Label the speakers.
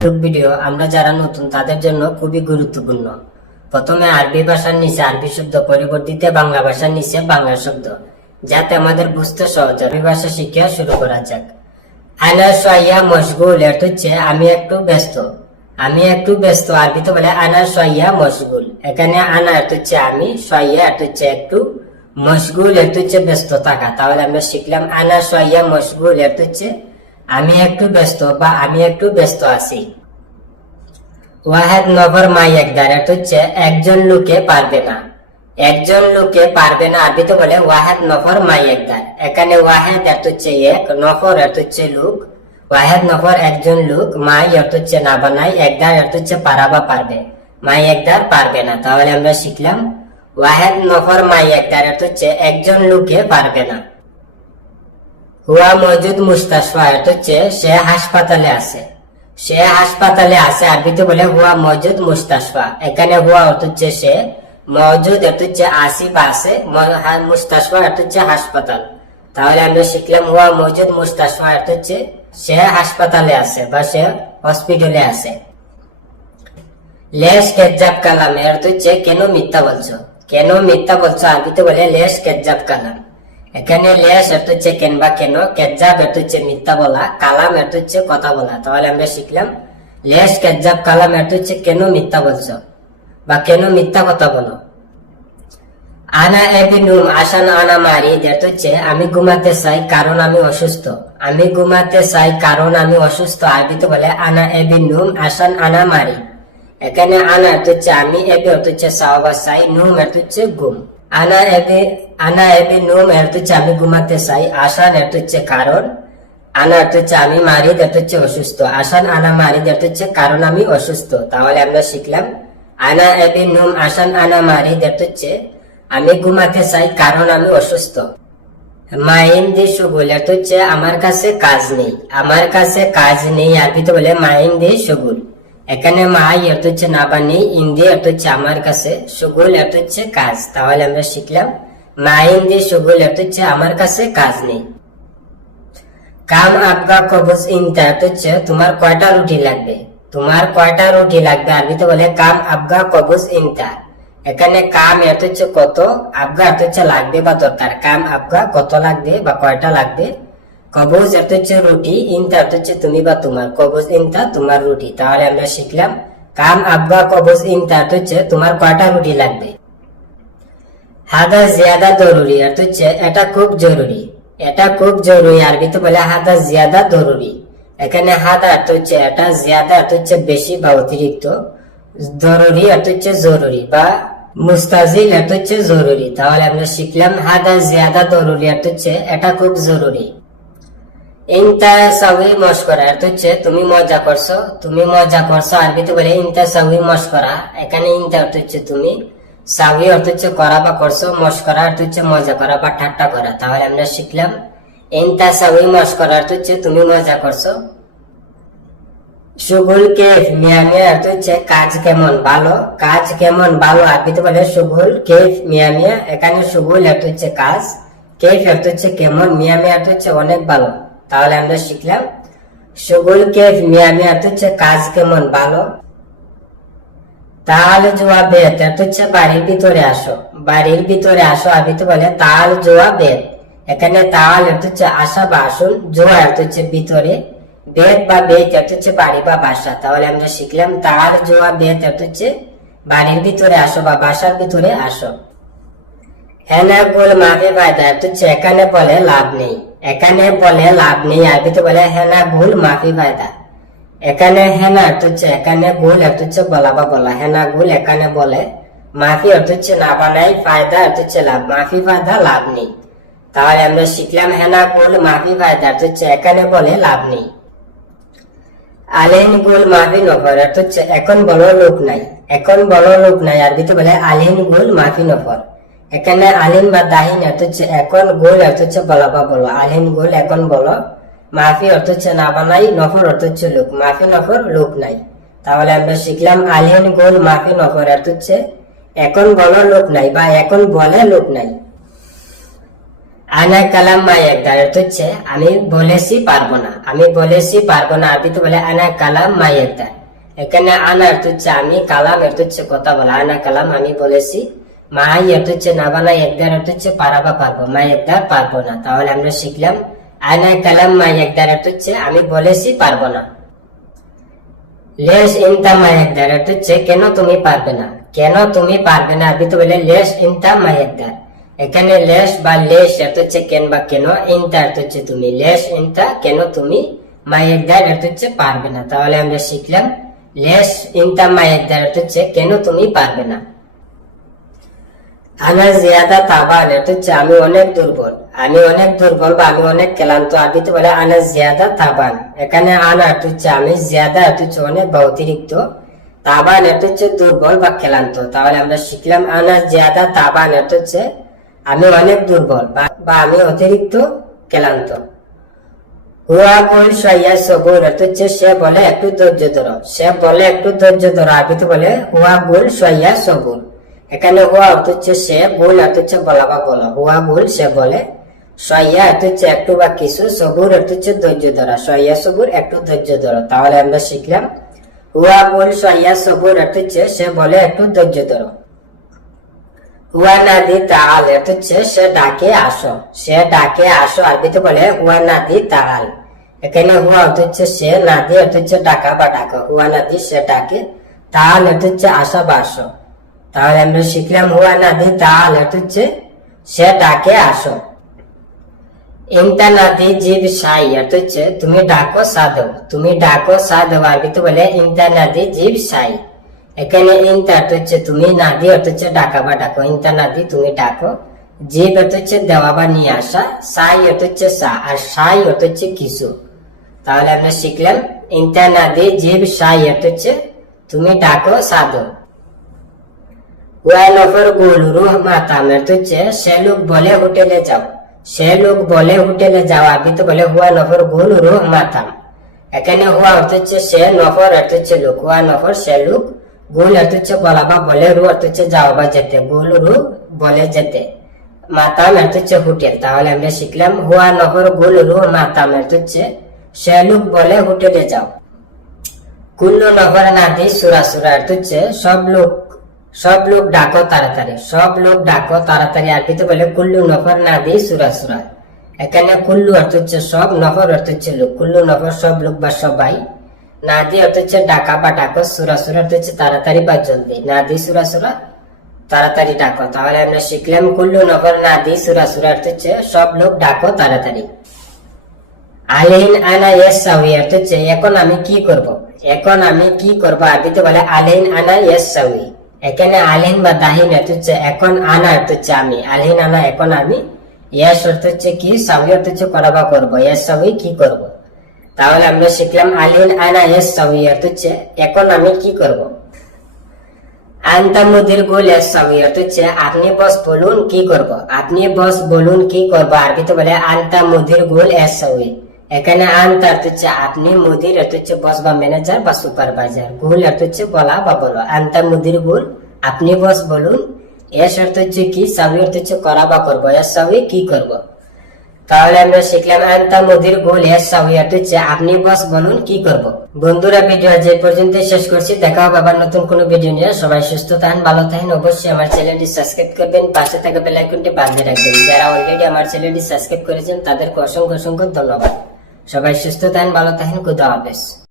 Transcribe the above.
Speaker 1: Video আমরা যারা নতুন, তাদের জন্য খুবই গুরুত্বপূর্ণ। প্রথমে আরবি ভাষার নিচে আরবি শব্দ, পরিবর্তিতে বাংলা ভাষার নিচে বাংলা শব্দ, যাতে আমাদের বুঝতে সহজ আরবি ভাষা শিক্ষা শুরু করা যাক। আনা সয়া মশগুল এটা হচ্ছে, আমি একটু ব্যস্ত। আমি একটু ব্যস্ত। আরবিতে বলে, আনা সয়া মশগুল। এখানে আনা এটা হচ্ছে, আমি সয়া এটা হচ্ছে, একটু মশগুল। এটা হচ্ছে, ব্যস্ত থাকা। তাহলে আমরা শিখলাম, আনা সয়া মশগুল। এটা হচ্ছে আমি একটু ব্যস্ত বা আমি একটু ব্যস্ত আছি। ওয়াহেদ নভর মাই একদার এটা হচ্ছে, একজন লোকে পারবে না। একজন লোকে পারবে না আরবিতে বলে ওয়াহেদ নফর মাই একদার এখানে ওয়াহেদ এর হচ্ছে এক নফর এর হচ্ছে লোক। ওয়াহেদ নফর একজন লোক, মাই এর হচ্ছে না বানাই একদার এর হচ্ছে পারা বা পারবে। মাই একদার পারবে না, তাহলে আমরা শিখলাম। ওয়াহেদ নফর মাই একদার এর হচ্ছে, একজন লোকে পারবে না। হুয়া মজুদ মুস্তাশফা এটা হচ্ছে সে হাসপাতালে আছে। সে হাসপাতালে আছে, আরবিতে বলে হুয়া মজুদ মুস্তাশফা এখানে হুয়া অর্থ হচ্ছে সে, মজুদ এটা হচ্ছে আসি বা আছে, ম- হা- মুস্তাশফা এটা হচ্ছে হাসপাতাল। তাহলে আমরা শিখলাম হুয়া মজুদ মুস্তাশফা এটা হচ্ছে সে হাসপাতালে আছে বা সে হসপিটালে আছে। লেশ কেজাব কালাম, এর হচ্ছে কেন মিথ্যা বলছো? কেন মিথ্যা বলছো? আরবিতে বলে লেশ কেজাব কালাম। এখানে লেশ এর হচ্ছে কেন? বা কেন কেজাব এর হচ্ছে মিথ্যা বলা, কালাম এর হচ্ছে কথা বলা। তাহলে আমরা শিখলাম লেশ কেজাব কালাম এর হচ্ছে কেন মিথ্যা বলছো? বা কেন মিথ্যা কথা বলো? আনা এবিনুম, আসান আনা মারি যেটা হচ্ছে আমি ঘুমাতে চাই কারণ আমি অসুস্থ। আমি ঘুমাতে চাই কারণ আমি অসুস্থ। আরবিতে বলে, আনা এবিনুম, আসান আনা মারি এখানে আনা হচ্ছে আমি এবে হচ্ছে সাওবা চাই, নুম হচ্ছে ঘুম আনা এবে আনা এবে নুম এর হচ্ছে আমি ঘুমাতে চাই আসান এর হচ্ছে কারণ, আনা এর হচ্ছে আমি মারি এর হচ্ছে অসুস্থ আসান আনা মারি এর হচ্ছে কারণ আমি অসুস্থ। তাহলে আমরা শিখলাম আনা এবে নুম আসান আনা মারি এর হচ্ছে আমি ঘুমাতে চাই কারণ আমি অসুস্থ। মাইন দি সুগুল এর হচ্ছে আমার কাছে কাজ নেই, আমার কাছে কাজ নেই আরবিতে বলে মাইন দি সুগুল এখানে মাই এর হচ্ছে না বা নেই ইন্দি এর হচ্ছে আমার কাছে, সুগুল এর হচ্ছে কাজ। তাহলে আমরা শিখলাম, মা ইন্দি সুগুল এর হচ্ছে আমার কাছে কাজ নেই। কাম আপকা কবজ ইনতা এর হচ্ছে তোমার কয়টা রুটি লাগবে? তোমার কয়টা রুটি লাগবে? আরবিতে বলে কাম আবগা কবজ ইনতা এখানে কাম এর হচ্ছে কত আবগা এর হচ্ছে লাগবে বা দরকার? কাম আবগা কত লাগবে বা কয়টা লাগবে? কবজ এর হচ্ছে রুটি, ইনতা এর হচ্ছে তুমি বা তোমার কবজ ইনতা, তোমার রুটি। তাহলে আমরা শিখলাম, কাম আবগা কবজ ইনতা এর হচ্ছে তোমার কয়টা রুটি লাগবে? হাদা জিয়াদা জরুরি অর্থ হচ্ছে এটা খুব জরুরি। এটা খুব জরুরি আরবিতে বলে হাদা জিয়াদা জরুরি। এখানে হাদা অর্থ হচ্ছে এটা, জিয়াদা অর্থ হচ্ছে বেশি বা অতিরিক্ত জরুরি অর্থ হচ্ছে জরুরি বা মুস্তাজিল অর্থ হচ্ছে জরুরি। তাহলে আমরা শিখলাম হাদা জিয়াদা জরুরি অর্থ হচ্ছে এটা খুব জরুরি। ইনতা সাউই মস্করা অর্থ হচ্ছে তুমি মজা করছ, তুমি মজা করছ আরবিতে বলে ইনতা সাউই মস্করা এখানে ইনতা অর্থ হচ্ছে তুমি, সাউই অর্থ হচ্ছে করা বা করছ মস্করা অর্থ হচ্ছে মজা করা বা ঠাট্টা করা, তাহলে আমরা শিখলাম, ইনতা সাউই মস্করা অর্থ হচ্ছে তুমি মজা করছ। সুগুল কেফ মিয়া মিয়া অর্থ হচ্ছে কাজ কেমন ভালো, কাজ কেমন ভালো আরবিতে বলে সুগুল কেফ মিয়া মিয়া এখানে সুগুল অর্থ হচ্ছে কাজ, কেফ অর্থ হচ্ছে কেমন মিয়া মিয়া অর্থ হচ্ছে অনেক ভালো। তাহলে আমরা শিখলাম কেফ মিয়া অর্থ হচ্ছে কাজ কেমন ভালো? জোয়া বেত অর্থ হচ্ছে বাড়ির ভিতরে আসো। বাড়ির ভিতরে আসো আরবিতে বলে, তাল জোয়া বেত এখানে তাল অর্থ হচ্ছে আসা বা আসুন জোয়া অর্থ হচ্ছে ভিতরে। বেদ বা বেত অর্থ হচ্ছে বাড়ি বা বাসা। তাহলে আমরা শিখলাম, তাল জোয়া বেত অর্থ হচ্ছে বাড়ির ভিতরে আসো বা বাসার ভিতরে আসো। হেনা গোল মাফি ফায়দা অর্থ হচ্ছে এখানে বলে লাভ নেই। এখানে বলে লাভ নেই আরবিতে বলে হেনা ভুল, মাফি ফায়দা এখানে হেনা অর্থ হচ্ছে এখানে ভুল অর্থ হচ্ছে বলা। বা বলা হেনা ভুল, এখানে বলে, মাফি অর্থ হচ্ছে না বানাই ফায়দা অর্থ হচ্ছে লাভ মাফি ফায়দা, লাভ নেই। তাহলে আমরা শিখলাম হেনা ভুল, মাফি ফায়দা অর্থ হচ্ছে এখানে বলে লাভ নেই। আলেন গুল মাফি নফর অর্থ হচ্ছে এখন বড় লোক নাই। এখন বড় লোক নাই আরবিতে বলে, আলেন গুল মাফি নফর এখানে আলিন বা দাহিন অর্থ হচ্ছে এখন গোল অর্থ হচ্ছে বলা। বা বলো আলিন গোল, এখন বলো। মাফি অর্থ হচ্ছে না বানাই, নফর অর্থ হচ্ছে লোক। মাফি নফর লোক নাই। তাহলে আমরা শিখলাম আলিন গোল, মাফি নফর। অর্থ হচ্ছে এখন বলো লোক নাই বা এখন বলে লোক নাই। আনা কালাম মা একদার অর্থ হচ্ছে আমি বলেছি পারব না। আমি বলেছি পারব না। আরবিতে বলে আনা কালাম মা একদার এখানে আনা অর্থ হচ্ছে আমি কালাম অর্থ হচ্ছে কথা বলা। আনা কালাম আমি বলেছি মাই অর্থ হচ্ছে না বানা একদার অর্থ হচ্ছে পারাবা পারব মা একদার পারব না। তাহলে আমরা শিখলাম আনা কালাম মা একদার অর্থ হচ্ছে, আমি বলেছি পারব না। লেস ইনতা মা একদার অর্থ হচ্ছে, কেন তুমি পারবে না? কেন তুমি পারবে না? আরবিতে বলে লেস ইনতা মা একদার। এখানে লেস বা লেস এত হচ্ছে কেন বা কেন, ইনতা অর্থ হচ্ছে তুমি। লেস ইনতা কেন তুমি? মায়েকদার অর্থ হচ্ছে পারবে না। তাহলে আমরা শিখলাম, লেস ইনতা মায়েকদার অর্থ হচ্ছে, কেন তুমি পারবে না? আনা জিয়াদা তাবান অর্থ হচ্ছে আমি অনেক দুর্বল, আমি অনেক দুর্বল বা আমি অনেক ক্লান্ত আরবিতে বলে আনা জিয়াদা তাবান। এখানে আনা অর্থ হচ্ছে আমি জিয়াদা অর্থ হচ্ছে অনেক বা অতিরিক্ত তাবান অর্থ হচ্ছে দুর্বল বা ক্লান্ত। তাহলে আমরা শিখলাম আনা জিয়াদা তাবান অর্থ হচ্ছে আমি অনেক দুর্বল বা- আমি অতিরিক্ত ক্লান্ত। হুয়া কুল সাইয়া সবুর অর্থ হচ্ছে সে বলে একটু ধৈর্য ধরো, সে বলে একটু ধৈর্য ধরো আরবিতে বলে হুয়া গুল সাইয়া সবুর। এখানে হুয়া হচ্ছে সে ভুল হচ্ছে বলা বা বলা। হুয়া ভুল, সে বলে অর্থ হচ্ছে একটু বা কিছু, সবুর হচ্ছে ধৈর্য ধরা। সইয়া সবুর, একটু ধৈর্য ধরো। তাহলে আমরা শিখলাম, হুয়া ভুল, সইয়া সবুর হচ্ছে সে বলে, একটু ধৈর্য ধরো। হুয়া নাদি অর্থ হচ্ছে সে ডাকে, আসো। সে ডাকে, আসো। আরবিতে বলে, হুয়া নাদি তাল এখানে হুয়া হচ্ছে সে নাদি হচ্ছে ডাকা বা ডাকা। হুয়া নাদি, সে ডাকে অর্থ হচ্ছে আসা বা আসো। তাহলে আমরা শিখলাম হুয়া নাদি তাল অর্থ হচ্ছে সে ডাকে, আসো। ইন্তা নাদি জীব সাই অর্থ হচ্ছে তুমি ডাকো সাধো তুমি ডাকো সাধো আরবিতে বলে ইন্তা নাদি জীব সাই। এখানে ইন্তা হচ্ছে তুমি নাদি হচ্ছে ডাকা বা ডাকো। ইন্তা নাদি তুমি ডাকো জীব হচ্ছে দেওয়া বা নিয়ে আসা, সাই হচ্ছে সা, আর সাই হচ্ছে কিছু। তাহলে আমরা শিখলাম ইন্তা নাদি জীব সাই হচ্ছে তুমি ডাকো সাধো ওয়া নফর গুল রুহ মাতাম অর্থ হচ্ছে সে লোক বলে হোটেলে যাও। সে লোক বলে হোটেলে যাও। আরবি তো বলে হুয়া নফর গুল রুহ মাতাম এখানে হুয়া অর্থ সে নফর অর্থ হচ্ছে লোক। হুয়া নফর, সে লোক। গুল অর্থ হচ্ছে বলা বা বলে রু অর্থ যাও বা যেতে। গুল রু বলে যেতে। মাতাম অর্থ হচ্ছে হোটেল। তাহলে আমরা শিখলাম, হুয়া নফর গুল রু মাতাম অর্থ সে লোক বলে হোটেলে যাও। কুল্লু নফর নাদি সুরা সুরা। অর্থ হচ্ছে সব লোক সব লোক ডাকো তাড়াতাড়ি, সব লোক ডাকো তাড়াতাড়ি। আরবিতে বলে, কুল্লু নফর নাদি সুরা সুরা। এখানে কুল্লু অর্থ হচ্ছে সব, নফর অর্থ হচ্ছে লোক। কুল্লু, নফর সব লোক বা সবাই। নাদি অর্থ হচ্ছে ডাকা বা ডাকো, সুরা সুরা অর্থ হচ্ছে তাড়াতাড়ি বা জলদি। না নাদি সুরা সুরা, তাড়াতাড়ি ডাকো। তাহলে আমরা শিখলাম কুল্লু, নফর নাদি সুরা সুরা অর্থ হচ্ছে সব লোক ডাকো তাড়াতাড়ি। আলিন আনা ইয়েস সাউই অর্থ হচ্ছে, এখন আমি কি করব? এখন আমি কি করব? আরবিতে বলে আলিন আনা ইয়েস সাউই এখানে আলিন বা দাহিন অর্থ হচ্ছে এখন আনা অর্থ হচ্ছে আমি। আলিন, আনা, এখন আমি। ইয়েস অর্থ হচ্ছে কি? সাউই অর্থ হচ্ছে করা বা করব। ইয়েস সাউই কি করব? তাহলে আমরা শিখলাম আলিন, আনা ইয়েস সাউই অর্থ হচ্ছে এখন আমি কি করব? আন্তা মুদির গুল এস সাউই অর্থ হচ্ছে আপনি বস বলুন কি করব? আপনি বস বলুন কি করব? আরবিতে বলে আন্তা মুদির গুল এস সাউই এখানে আন্তা অর্থ হচ্ছে আপনি মুদির, অর্থ হচ্ছে বস বা ম্যানেজার বা সুপারভাইজার গুল অর্থ হচ্ছে বলা বা বলো। আন্তা মুদির গুল আপনি বস বলুন এস অর্থ হচ্ছে কি? সাউই অর্থ হচ্ছে করা বা করব। এস সাবি কি করব? তাহলে আমরা শিখলাম আন্তা মুদির গুল। এস সাউই অর্থ হচ্ছে আপনি বস বলুন কি করব। বন্ধুরা, ভিডিও যে পর্যন্ত শেষ করছি। দেখা হবে আবার নতুন কোনো ভিডিও নিয়ে। সবাই সুস্থ থাকেন, ভালো থাকেন। অবশ্যই আমার চ্যানেলটি সাবস্ক্রাইব করবেন। পাশে থাকা বেল আইকনটি বাজিয়ে রাখবেন। যারা অলরেডি আমার চ্যানেলটি সাবস্ক্রাইব করেছেন, তাদেরকে অসংখ্য অসংখ্য ধন্যবাদ। সবাই সুস্থ থাকেন, ভালো থাকেন। খুদা হাফেজ।